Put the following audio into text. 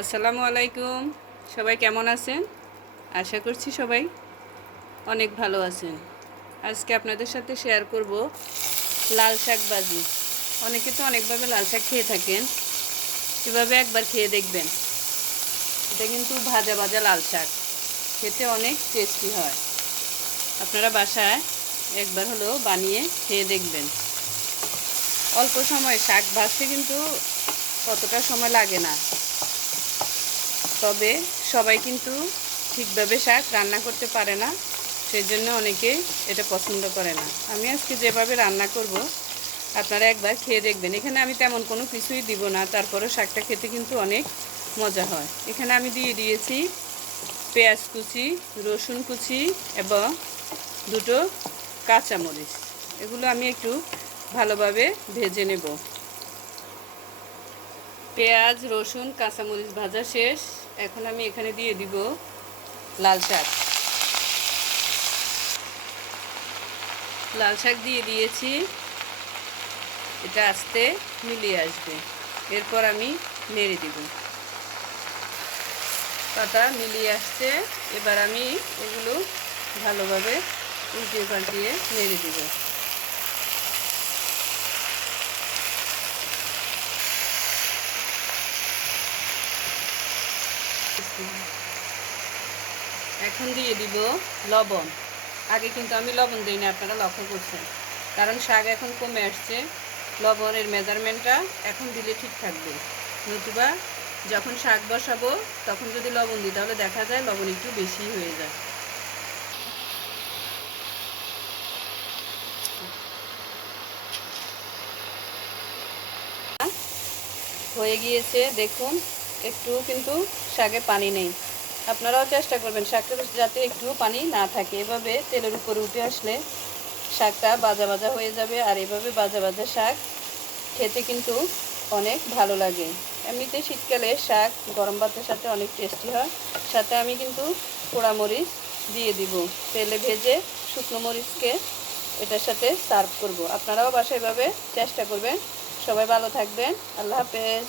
আসসালামু আলাইকুম। সবাই কেমন আছেন? আশা করছি সবাই অনেক ভালো আছেন। আজকে আপনাদের সাথে শেয়ার করব লাল শাক ভাজি। অনেকে তো অনেকভাবে লাল শাক খেয়ে থাকেন, এভাবে একবার খেয়ে দেখবেন। এটা কিন্তু ভাজা ভাজা লাল শাক, খেতে অনেক টেস্টি হয়। আপনারা বাসায় একবার হলেও বানিয়ে খেয়ে দেখবেন। অল্প সময় শাক ভাজতে কিন্তু কতটা সময় লাগে না, তবে সবাই কিন্তু ঠিকভাবে শাক রান্না করতে পারে না, সেজন্য অনেকে এটা পছন্দ করে না। আমি আজকে যেভাবে রান্না করব আপনারা একবার খেয়ে দেখবেন। এখানে আমি তেমন কোনো কিছুই দিব না, তারপরে শাকটা খেতে কিন্তু অনেক মজা হয়। এখানে আমি দিয়ে দিয়েছি পেঁয়াজ কুচি, রসুন কুচি এবং দুটো কাঁচামরিচ। এগুলো আমি একটু ভালোভাবে ভেজে নেব। পেঁয়াজ, রসুন, কাঁচামরিচ ভাজা শেষ। এখন আমি এখানে দিয়ে দিব লাল শাক। লাল শাক দিয়ে দিয়েছি, এটা আস্তে মিলিয়ে আসবে। এরপর আমি নেড়ে দিব। পাতা মিলিয়ে আসছে, এবার আমি এগুলো ভালোভাবে উল্টিয়ে পাল্টিয়ে নেড়ে দিব। এখন দিয়ে দিব লবণ। আগে কিন্তু আমি লবণ দিই না, আপনারা লক্ষ্য করছেন, কারণ শাক এখন কমে আসছে। লবণের মেজারমেন্টটা এখন দিলে ঠিক থাকবে, নতুবা যখন শাক বসাবো তখন যদি লবণ দিই তাহলে দেখা যায় লবণ একটু বেশি হয়ে যায়। হয়ে গিয়েছে দেখুন, একটু কিন্তু শাকে পানি নেই। আপনারাও চেষ্টা করবেন শাকের যাতে একটু পানি না থাকে। এভাবে তেলের উপরে উঠে আসলে শাকটা ভাজা ভাজা হয়ে যাবে, আর এভাবে ভাজা ভাজা শাক খেতে কিন্তু অনেক ভালো লাগে। এমনিতে শীতকালে শাক গরম ভাতের সাথে অনেক টেস্টি হয়। সাথে আমি কিন্তু পোড়া মরিচ দিয়ে দিব, তেলে ভেজে শুকনো মরিচকে এটার সাথে সার্ভ করব। আপনারাও বাসায় এভাবে চেষ্টা করবেন। সবাই ভালো থাকবেন। আল্লাহ হাফেজ।